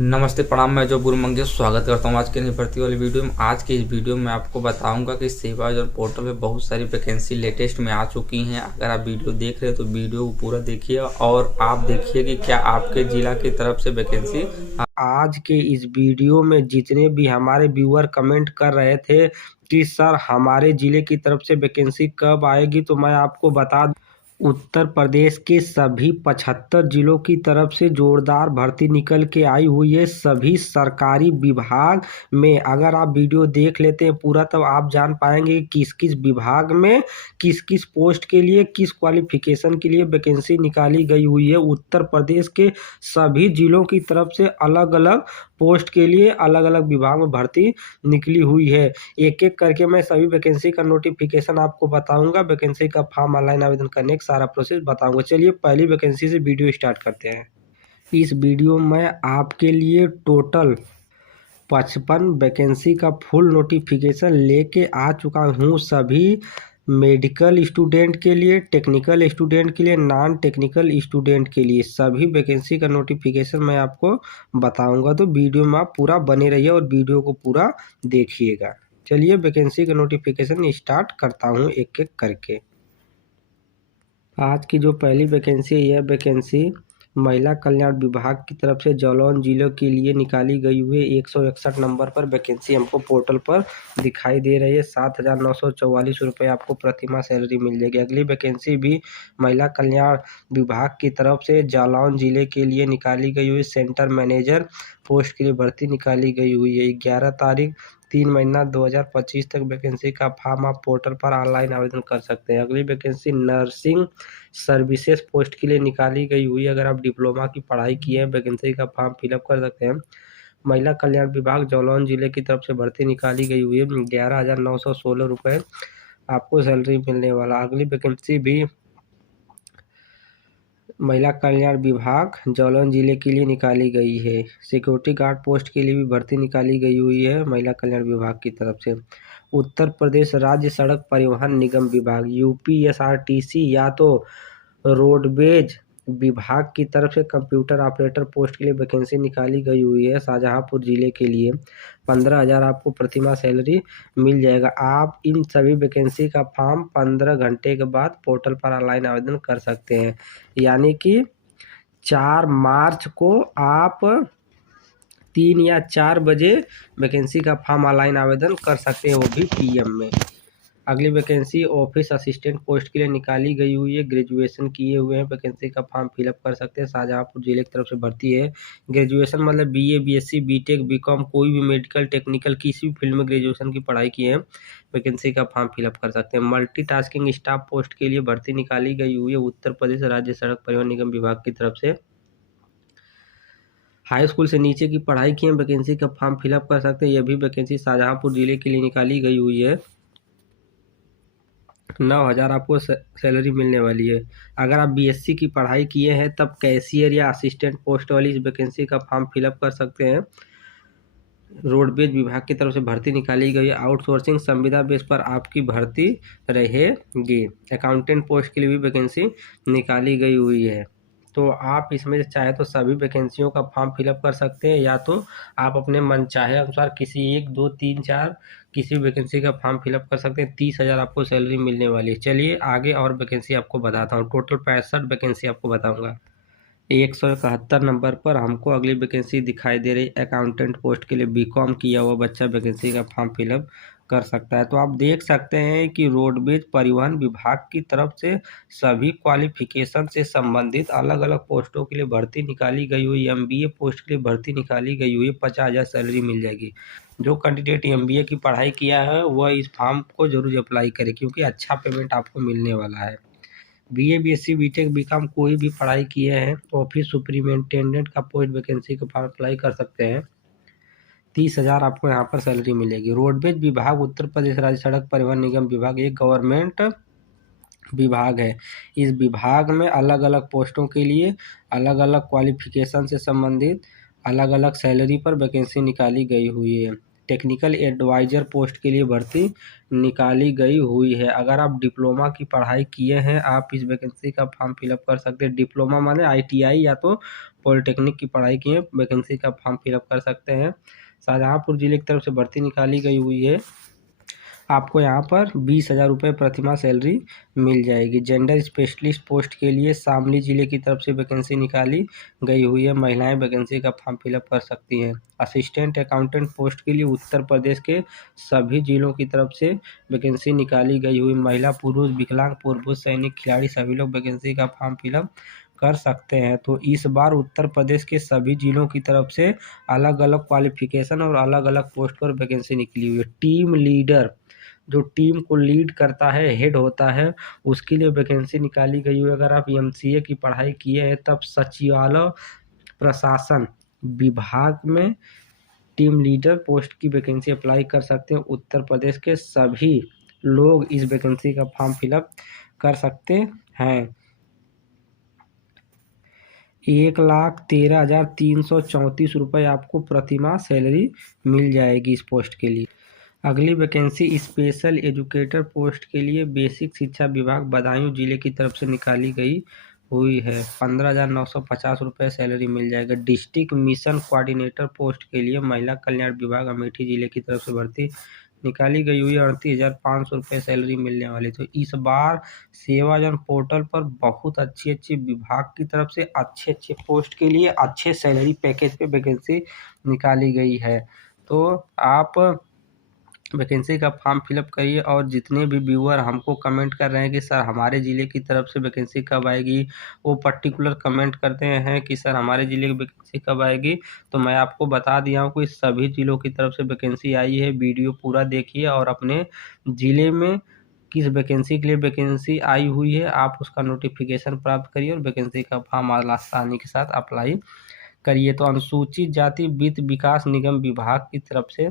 नमस्ते प्रणाम। मैं जो गुरु मंगेश स्वागत करता हूँ आज के नई भर्ती वाली वीडियो में। आज की इस वीडियो में आपको बताऊंगा कि सेवा योजना पोर्टल पे बहुत सारी वैकेंसी लेटेस्ट में आ चुकी हैं। अगर आप वीडियो देख रहे हैं तो वीडियो को पूरा देखिए और आप देखिए कि क्या आपके जिला की तरफ से वैकेंसी। आज के इस वीडियो में जितने भी हमारे व्यूअर कमेंट कर रहे थे कि सर हमारे जिले की तरफ से वैकेंसी कब आएगी, तो मैं आपको बता उत्तर प्रदेश के सभी 75 जिलों की तरफ से जोरदार भर्ती निकल के आई हुई है। सभी सरकारी विभाग में अगर आप वीडियो देख लेते हैं पूरा, तब आप जान पाएंगे कि किस किस विभाग में किस किस पोस्ट के लिए किस क्वालिफिकेशन के लिए वैकेंसी निकाली गई हुई है। उत्तर प्रदेश के सभी जिलों की तरफ से अलग अलग पोस्ट के लिए अलग अलग विभाग में भर्ती निकली हुई है। एक एक करके मैं सभी वैकेंसी का नोटिफिकेशन आपको बताऊंगा, वैकेंसी का फॉर्म ऑनलाइन आवेदन करने का सारा प्रोसेस बताऊंगा। चलिए पहली वैकेंसी से वीडियो स्टार्ट करते हैं। इस वीडियो में आपके लिए टोटल 55 वैकेंसी का फुल नोटिफिकेशन लेके आ चुका हूँ। सभी मेडिकल स्टूडेंट के लिए, टेक्निकल स्टूडेंट के लिए, नॉन टेक्निकल स्टूडेंट के लिए सभी वैकेंसी का नोटिफिकेशन मैं आपको बताऊंगा, तो वीडियो में आप पूरा बने रहिए और वीडियो को पूरा देखिएगा। चलिए वैकेंसी का नोटिफिकेशन स्टार्ट करता हूँ एक एक करके। आज की जो पहली वैकेंसी है, यह वैकेंसी महिला कल्याण विभाग की तरफ से जालौन जिले के लिए निकाली गई हुई 161 नंबर पर वैकेंसी हमको पोर्टल पर दिखाई दे रही है। 7,944 रुपये आपको प्रतिमाह सैलरी मिल जाएगी। अगली वैकेंसी भी महिला कल्याण विभाग की तरफ से जालौन जिले के लिए निकाली गई हुई सेंटर मैनेजर पोस्ट के लिए भर्ती निकाली गई हुई है। 11 तारीख 3 महीना 2025 तक वैकेंसी का फॉर्म आप पोर्टल पर ऑनलाइन आवेदन कर सकते हैं। अगली वैकेंसी नर्सिंग सर्विसेज पोस्ट के लिए निकाली गई हुई है। अगर आप डिप्लोमा की पढ़ाई किए हैं, वैकेंसी का फॉर्म फिलअप कर सकते हैं। महिला कल्याण विभाग जालौन जिले की तरफ से भर्ती निकाली गई हुई है। 11,916 रुपये आपको सैलरी मिलने वाला। अगली वैकेंसी भी महिला कल्याण विभाग जालौन जिले के लिए निकाली गई है। सिक्योरिटी गार्ड पोस्ट के लिए भी भर्ती निकाली गई हुई है महिला कल्याण विभाग की तरफ से। उत्तर प्रदेश राज्य सड़क परिवहन निगम विभाग यूपीएसआरटीसी या तो रोडवेज विभाग की तरफ से कंप्यूटर ऑपरेटर पोस्ट के लिए वैकेंसी निकाली गई हुई है। शाहजहांपुर जिले के लिए 15,000 आपको प्रतिमाह सैलरी मिल जाएगा। आप इन सभी वैकेंसी का फॉर्म 15 घंटे के बाद पोर्टल पर ऑनलाइन आवेदन कर सकते हैं। यानी कि 4 मार्च को आप 3 या 4 बजे वैकेंसी का फॉर्म ऑनलाइन आवेदन कर सकते हैं, वो भी पीएम में। अगली वैकेंसी ऑफिस असिस्टेंट पोस्ट के लिए निकाली गई हुई है। ग्रेजुएशन किए हुए हैं, वैकेंसी का फॉर्म फिलअप कर सकते हैं। शाहजहांपुर जिले की तरफ से भर्ती है। ग्रेजुएशन मतलब बीए, बीएससी, बीटेक, बीकॉम, कोई भी मेडिकल, टेक्निकल किसी भी फील्ड में ग्रेजुएशन की पढ़ाई की है, वैकेंसी का फॉर्म फिलअप कर सकते हैं। मल्टीटास्किंग स्टाफ पोस्ट के लिए भर्ती निकाली गई हुई है उत्तर प्रदेश राज्य सड़क परिवहन निगम विभाग की तरफ से। हाई स्कूल से नीचे की पढ़ाई की है, वैकेंसी का फॉर्म फिलअप कर सकते हैं। यह भी वैकेंसी शाहजहांपुर जिले के लिए निकाली गई हुई है। 9,000 आपको सैलरी मिलने वाली है। अगर आप बीएससी की पढ़ाई किए हैं तब कैशियर या असिस्टेंट पोस्ट वाली इस वैकेंसी का फॉर्म फिलअप कर सकते हैं। रोडवेज विभाग की तरफ से भर्ती निकाली गई है। आउटसोर्सिंग संविदा बेस पर आपकी भर्ती रहेगी। अकाउंटेंट पोस्ट के लिए भी वैकेंसी निकाली गई हुई है। तो आप इसमें चाहे तो सभी वैकेंसियों का फॉर्म फिलअप कर सकते हैं, या तो आप अपने मन चाहे अनुसार किसी 1, 2, 3, 4 किसी वैकेंसी का फॉर्म फिलअप कर सकते हैं। 30,000 आपको सैलरी मिलने वाली है। चलिए आगे और वैकेंसी आपको बताता हूँ। टोटल 65 वैकेंसी आपको बताऊँगा। 171 नंबर पर हमको अगली वैकेंसी दिखाई दे रही अकाउंटेंट पोस्ट के लिए। बीकॉम किया हुआ बच्चा वैकेंसी का फॉर्म फिलअप कर सकता है। तो आप देख सकते हैं कि रोडवेज परिवहन विभाग की तरफ से सभी क्वालिफिकेशन से संबंधित अलग अलग पोस्टों के लिए भर्ती निकाली गई हुई। एमबीए पोस्ट के लिए भर्ती निकाली गई हुई। 50,000 सैलरी मिल जाएगी। जो कैंडिडेट एमबीए की पढ़ाई किया है वह इस फॉर्म को जरूर अप्लाई करे, क्योंकि अच्छा पेमेंट आपको मिलने वाला है। बीए, बीएससी, बीटेक, बीकॉम कोई भी पढ़ाई किए हैं, ऑफिस सुपरिटेंडेंट का पोस्ट वैकेंसी के फॉर्म अप्लाई कर सकते हैं। 30,000 आपको यहाँ पर सैलरी मिलेगी। रोडवेज विभाग उत्तर प्रदेश राज्य सड़क परिवहन निगम विभाग एक गवर्नमेंट विभाग है। इस विभाग में अलग अलग पोस्टों के लिए अलग अलग क्वालिफिकेशन से संबंधित अलग अलग सैलरी पर वैकेंसी निकाली गई हुई है। टेक्निकल एडवाइजर पोस्ट के लिए भर्ती निकाली गई हुई है। अगर आप डिप्लोमा की पढ़ाई किए हैं, आप इस वैकेंसी का फॉर्म फिलअप कर सकते हैं। डिप्लोमा माने आईटीआई या तो पॉलिटेक्निक की पढ़ाई किए वैकेंसी का फॉर्म फिलअप कर सकते हैं। शाहजहाँपुर जिले की तरफ से भर्ती निकाली गई हुई है। आपको यहाँ पर 20,000 रुपये प्रतिमाह सैलरी मिल जाएगी। जेंडर स्पेशलिस्ट पोस्ट के लिए शामली जिले की तरफ से वैकेंसी निकाली गई हुई है। महिलाएं वैकेंसी का फॉर्म फिलअप कर सकती हैं। असिस्टेंट अकाउंटेंट पोस्ट के लिए उत्तर प्रदेश के सभी जिलों की तरफ से वैकेंसी निकाली गई हुई। महिला, पुरुष, विकलांग, पूर्व सैनिक, खिलाड़ी सभी लोग वैकेंसी का फॉर्म फिलअप कर सकते हैं। तो इस बार उत्तर प्रदेश के सभी जिलों की तरफ से अलग अलग क्वालिफिकेशन और अलग अलग पोस्ट पर वैकेंसी निकली हुई है। टीम लीडर, जो टीम को लीड करता है, हेड होता है, उसके लिए वैकेंसी निकाली गई है। अगर आप एमसीए की पढ़ाई किए हैं तब सचिवालय प्रशासन विभाग में टीम लीडर पोस्ट की वैकेंसी अप्लाई कर सकते हैं। उत्तर प्रदेश के सभी लोग इस वैकेंसी का फॉर्म फिलअप कर सकते हैं। 1,13,334 रुपये आपको प्रतिमाह सैलरी मिल जाएगी इस पोस्ट के लिए। अगली वैकेंसी स्पेशल एजुकेटर पोस्ट के लिए बेसिक शिक्षा विभाग बदायूं जिले की तरफ से निकाली गई हुई है। 15,950 रुपये सैलरी मिल जाएगा। डिस्ट्रिक्ट मिशन कोऑर्डिनेटर पोस्ट के लिए महिला कल्याण विभाग अमेठी जिले की तरफ से भर्ती निकाली गई हुई है। 38,500 रुपये सैलरी मिलने वाली। तो इस बार सेवाजन पोर्टल पर बहुत अच्छे विभाग की तरफ से अच्छे पोस्ट के लिए अच्छे सैलरी पैकेज पे वैकेंसी निकाली गई है। तो आप वैकेंसी का फॉर्म फिलअप करिए। और जितने भी व्यूअर हमको कमेंट कर रहे हैं कि सर हमारे ज़िले की तरफ से वैकेंसी कब आएगी, वो पर्टिकुलर कमेंट करते हैं कि सर हमारे ज़िले की वैकेंसी कब आएगी, तो मैं आपको बता दिया हूँ कि सभी ज़िलों की तरफ से वैकेंसी आई है। वीडियो पूरा देखिए और अपने ज़िले में किस वैकेंसी के लिए वैकेंसी आई हुई है आप उसका नोटिफिकेशन प्राप्त करिए और वैकेंसी का फॉर्म आसानी के साथ अप्लाई करिए। तो अनुसूचित जाति वित्त विकास निगम विभाग की तरफ से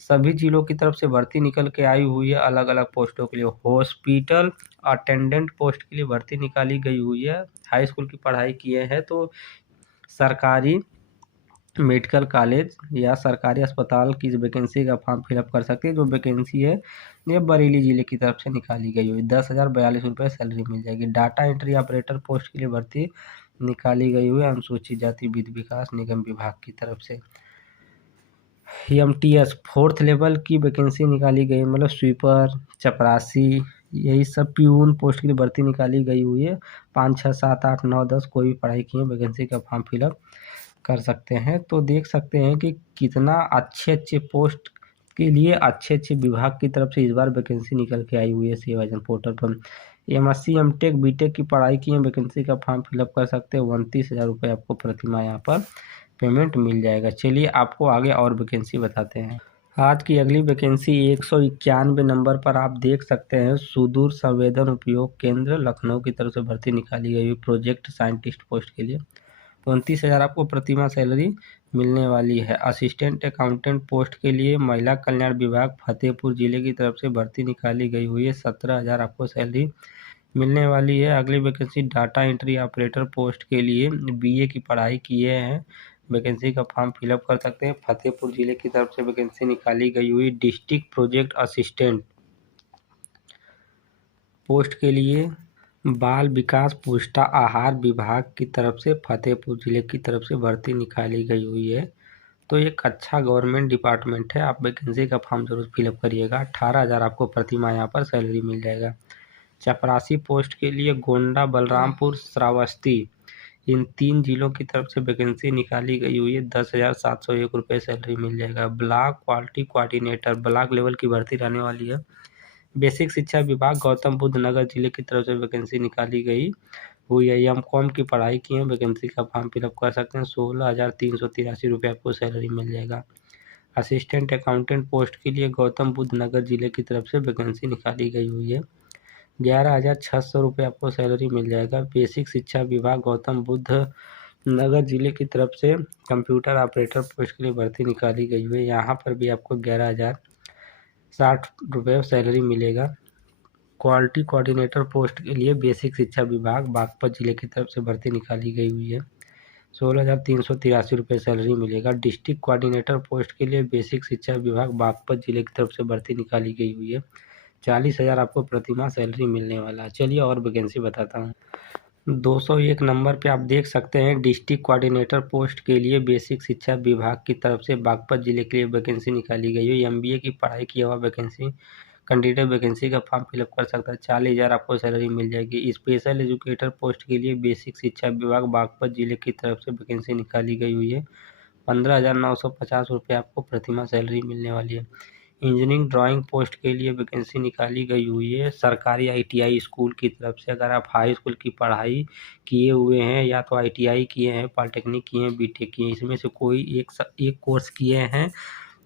सभी जिलों की तरफ से भर्ती निकल के आई हुई है अलग अलग पोस्टों के लिए। हॉस्पिटल अटेंडेंट पोस्ट के लिए भर्ती निकाली गई हुई है। हाई स्कूल की पढ़ाई किए हैं तो सरकारी मेडिकल कॉलेज या सरकारी अस्पताल की वैकेंसी का फॉर्म फिलअप कर सकते हैं। जो वैकेंसी है ये बरेली जिले की तरफ से निकाली गई हुई। 10,042 रुपये सैलरी मिल जाएगी। डाटा एंट्री ऑपरेटर पोस्ट के लिए भर्ती निकाली गई हुई है अनुसूचित जाति वित्त विकास निगम विभाग की तरफ से। MTS 4th लेवल की वैकेंसी निकाली गई, मतलब स्वीपर, चपरासी, यही सब प्यून पोस्ट के लिए भर्ती निकाली गई हुई है। 5, 6, 7, 8, 9, 10 कोई भी पढ़ाई की है वैकेंसी का फॉर्म फिलअप कर सकते हैं। तो देख सकते हैं कि कितना अच्छे पोस्ट के लिए अच्छे विभाग की तरफ से इस बार वैकेंसी निकल के आई हुई है सेवाजन पोर्टल पर। MSc MTech BTech की पढ़ाई की है वैकेंसी का फॉर्म फिलअप कर सकते हैं। 29,000 रुपये आपको प्रतिमाह यहाँ पर पेमेंट मिल जाएगा। चलिए आपको आगे और वैकेंसी बताते हैं। आज की अगली वैकेंसी 191 नंबर पर आप देख सकते हैं। सुदूर संवेदन उपयोग केंद्र लखनऊ की तरफ से भर्ती निकाली गई प्रोजेक्ट साइंटिस्ट पोस्ट के लिए। 29,000 आपको प्रतिमाह सैलरी मिलने वाली है। असिस्टेंट अकाउंटेंट पोस्ट के लिए महिला कल्याण विभाग फतेहपुर जिले की तरफ से भर्ती निकाली गई हुई है। 17,000 आपको सैलरी मिलने वाली है। अगली vacancy data entry operator post के लिए BA की पढ़ाई किए हैं वैकेंसी का फॉर्म फिलअप कर सकते हैं। फतेहपुर जिले की तरफ से वैकेंसी निकाली गई हुई। डिस्ट्रिक्ट प्रोजेक्ट असिस्टेंट पोस्ट के लिए बाल विकास पुष्टा आहार विभाग की तरफ से फतेहपुर जिले की तरफ से भर्ती निकाली गई हुई है। तो एक अच्छा गवर्नमेंट डिपार्टमेंट है। आप वैकेंसी का फॉर्म जरूर फिलअप करिएगा। 18,000 आपको प्रतिमाह यहाँ पर सैलरी मिल जाएगा। चपरासी पोस्ट के लिए गोंडा, बलरामपुर, श्रावस्ती, इन 3 जिलों की तरफ से वैकेंसी निकाली गई हुई है। 10,701 रुपये सैलरी मिल जाएगा। Block quality coordinator block level की भर्ती रहने वाली है। बेसिक शिक्षा विभाग गौतम बुद्ध नगर जिले की तरफ से वैकेंसी निकाली गई हुई है। MCOM की पढ़ाई की है वैकेंसी का फॉर्म फिलअप कर सकते हैं। 16,383 रुपये आपको सैलरी मिल जाएगा। असिस्टेंट अकाउंटेंट पोस्ट के लिए गौतम बुद्ध नगर जिले की तरफ से वैकेंसी निकाली गई हुई है। 11,600 रुपये आपको सैलरी मिल जाएगा। बेसिक शिक्षा विभाग गौतम बुद्ध नगर जिले की तरफ से कंप्यूटर ऑपरेटर पोस्ट के लिए भर्ती निकाली गई हुई है। यहाँ पर भी आपको 11,060 रुपये सैलरी मिलेगा। क्वालिटी कोऑर्डिनेटर पोस्ट के लिए बेसिक शिक्षा विभाग बागपत जिले की तरफ से भर्ती निकाली गई हुई है। 16,383 रुपये सैलरी मिलेगा। डिस्ट्रिक्ट कोऑर्डिनेटर पोस्ट के लिए बेसिक शिक्षा विभाग बागपत जिले की तरफ से भर्ती निकाली गई हुई है। 40,000 आपको प्रतिमाह सैलरी मिलने वाला है। चलिए और वैकेंसी बताता हूँ। 201 नंबर पे आप देख सकते हैं डिस्ट्रिक्ट कोऑर्डिनेटर पोस्ट के लिए बेसिक शिक्षा विभाग की तरफ से बागपत जिले के लिए वैकेंसी निकाली गई है। एमबीए की पढ़ाई किया हुआ वैकेंसी कैंडिडेट वैकेंसी का फॉर्म फिलअप कर सकता है। 40,000 आपको सैलरी मिल जाएगी। स्पेशल एजुकेटर पोस्ट के लिए बेसिक शिक्षा विभाग बागपत जिले की तरफ से वैकेंसी निकाली गई हुई है। 15,950 रुपये आपको प्रतिमाह सैलरी मिलने वाली है। इंजीनियरिंग ड्राइंग पोस्ट के लिए वैकेंसी निकाली गई हुई है सरकारी आईटीआई स्कूल की तरफ से। अगर आप हाई स्कूल की पढ़ाई किए हुए हैं या तो आईटीआई किए हैं, पॉलिटेक्निक किए हैं, बीटेक किए हैं, इसमें से कोई एक कोर्स किए हैं,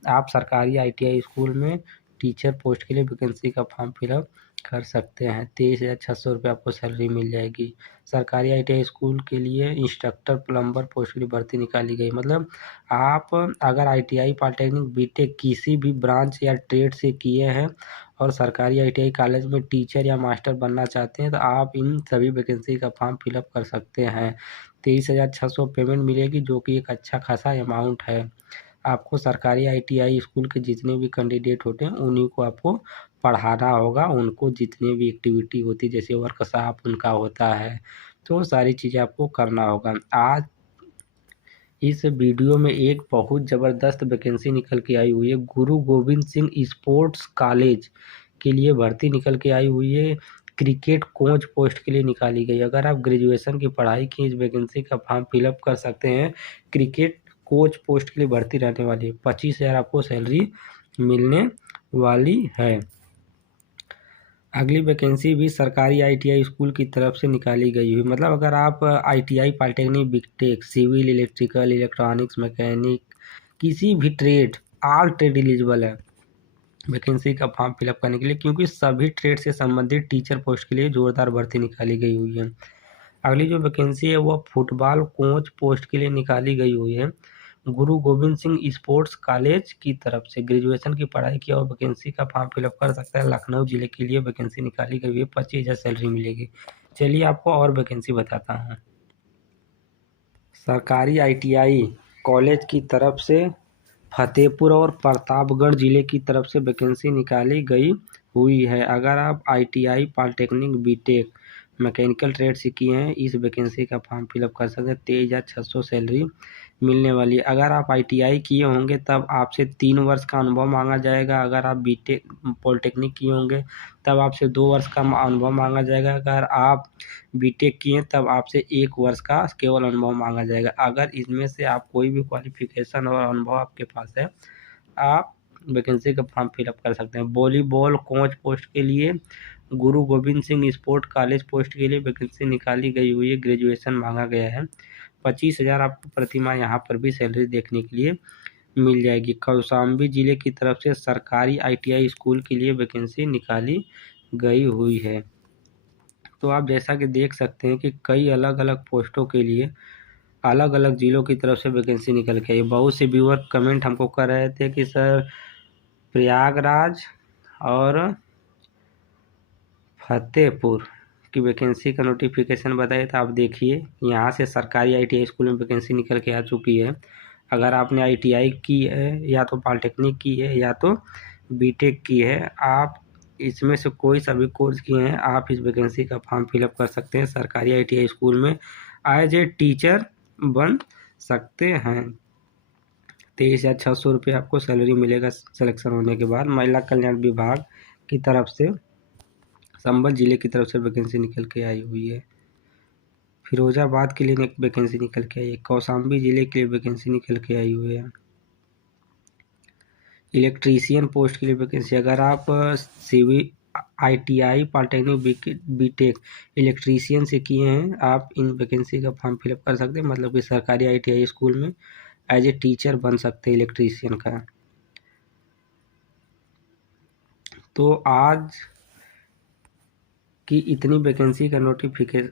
आप सरकारी आईटीआई स्कूल में टीचर पोस्ट के लिए वैकेंसी का फॉर्म फिलअप कर सकते हैं। 23,600 रुपये आपको सैलरी मिल जाएगी। सरकारी आईटीआई स्कूल के लिए इंस्ट्रक्टर प्लम्बर पोस्ट के लिए भर्ती निकाली गई। मतलब आप अगर आईटीआई, पॉलिटेक्निक, बीटेक किसी भी ब्रांच या ट्रेड से किए हैं और सरकारी आईटीआई कॉलेज में टीचर या मास्टर बनना चाहते हैं तो आप इन सभी वैकेंसी का फॉर्म फिलअप कर सकते हैं। 23,600 पेमेंट मिलेगी, जो कि एक अच्छा खासा अमाउंट है। आपको सरकारी आईटीआई स्कूल के जितने भी कैंडिडेट होते हैं उन्हीं को आपको पढ़ाना होगा। उनको जितने भी एक्टिविटी होती है जैसे वर्कशॉप उनका होता है, तो सारी चीज़ें आपको करना होगा। आज इस वीडियो में एक बहुत ज़बरदस्त वैकेंसी निकल के आई हुई है। गुरु गोविंद सिंह स्पोर्ट्स कॉलेज के लिए भर्ती निकल के आई हुई है। क्रिकेट कोच पोस्ट के लिए निकाली गई। अगर आप ग्रेजुएशन की पढ़ाई की, इस वैकेंसी का फॉर्म फिलअप कर सकते हैं। क्रिकेट कोच पोस्ट के लिए भर्ती रहने वाली है। 25,000 आपको सैलरी मिलने वाली है। अगली वैकेंसी भी सरकारी आईटीआई स्कूल की तरफ से निकाली गई हुई। मतलब अगर आप ITI, polytechnic, BTech, civil, electrical, electronics, mechanic, किसी भी ट्रेड, ऑल ट्रेड एलिजिबल है वैकेंसी का फॉर्म फिलअप करने के लिए, क्योंकि सभी ट्रेड से संबंधित टीचर पोस्ट के लिए जोरदार भर्ती निकाली गई हुई है। अगली जो वैकेंसी है वो फुटबॉल कोच पोस्ट के लिए निकाली गई हुई है। गुरु गोविंद सिंह स्पोर्ट्स कॉलेज की तरफ से ग्रेजुएशन की पढ़ाई की और वैकेंसी का फॉर्म फिलअप कर सकता है। लखनऊ जिले के लिए वैकेंसी निकाली गई है। 25,000 सैलरी मिलेगी। चलिए आपको और वैकेंसी बताता हूँ। सरकारी आईटीआई कॉलेज की तरफ से फतेहपुर और प्रतापगढ़ जिले की तरफ से वैकेंसी निकाली गई हुई है। अगर आप ITI, polytechnic, BTech, mechanical trade से किए हैं, इस वैकेंसी का फॉर्म फिलअप कर सकते हैं। 23,600 सैलरी मिलने वाली है। अगर आप आईटीआई किए होंगे तब आपसे 3 वर्ष का अनुभव मांगा जाएगा। अगर आप बीटेक, पॉलिटेक्निक किए होंगे तब आपसे 2 वर्ष का अनुभव मांगा जाएगा। अगर आप बीटेक किए तब आपसे 1 वर्ष का केवल अनुभव मांगा जाएगा। अगर इसमें से आप कोई भी क्वालिफिकेशन और अनुभव आपके पास है, आप वैकेंसी का फॉर्म फिलअप कर सकते हैं। वॉलीबॉल कोच पोस्ट के लिए गुरु Govind Singh sport college post के लिए वैकेंसी निकाली गई हुई है। ग्रेजुएशन मांगा गया है। 25,000 आपको प्रतिमाह यहाँ पर भी सैलरी देखने के लिए मिल जाएगी। कौशाम्बी जिले की तरफ से सरकारी आईटीआई स्कूल के लिए वैकेंसी निकाली गई हुई है। तो आप जैसा कि देख सकते हैं कि कई अलग अलग पोस्टों के लिए अलग अलग ज़िलों की तरफ से वैकेंसी निकल के आई। बहुत से व्यूअर कमेंट हमको कर रहे थे कि सर प्रयागराज और फतेहपुर की वैकेंसी का नोटिफिकेशन बताइए। तो आप देखिए यहाँ से सरकारी आईटीआई स्कूल में वैकेंसी निकल के आ चुकी है। अगर आपने आईटीआई की है या तो पॉलिटेक्निक की है या तो बीटेक की है, आप इसमें से कोई सा भी कोर्स किए हैं, आप इस वैकेंसी का फॉर्म फिलअप कर सकते हैं। सरकारी आईटीआई स्कूल में एज ए टीचर बन सकते हैं। 23,600 रुपये आपको सैलरी मिलेगा सिलेक्शन होने के बाद। महिला कल्याण विभाग की तरफ से संभल जिले की तरफ से वैकेंसी निकल के आई हुई है। फिरोजाबाद के लिए वैकेंसी निकल के आई है। कौशाम्बी जिले के लिए वैकेंसी निकल के आई हुई है। इलेक्ट्रीशियन पोस्ट के लिए वैकेंसी, अगर आप civil, ITI, polytechnic, BTech, electrician से किए हैं, आप इन वैकेंसी का फॉर्म फिलअप कर सकते हैं। मतलब कि सरकारी आईटीआई स्कूल में एज ए टीचर बन सकते हैं इलेक्ट्रीशियन का। तो आज की इतनी वैकेंसी का नोटिफिकेशन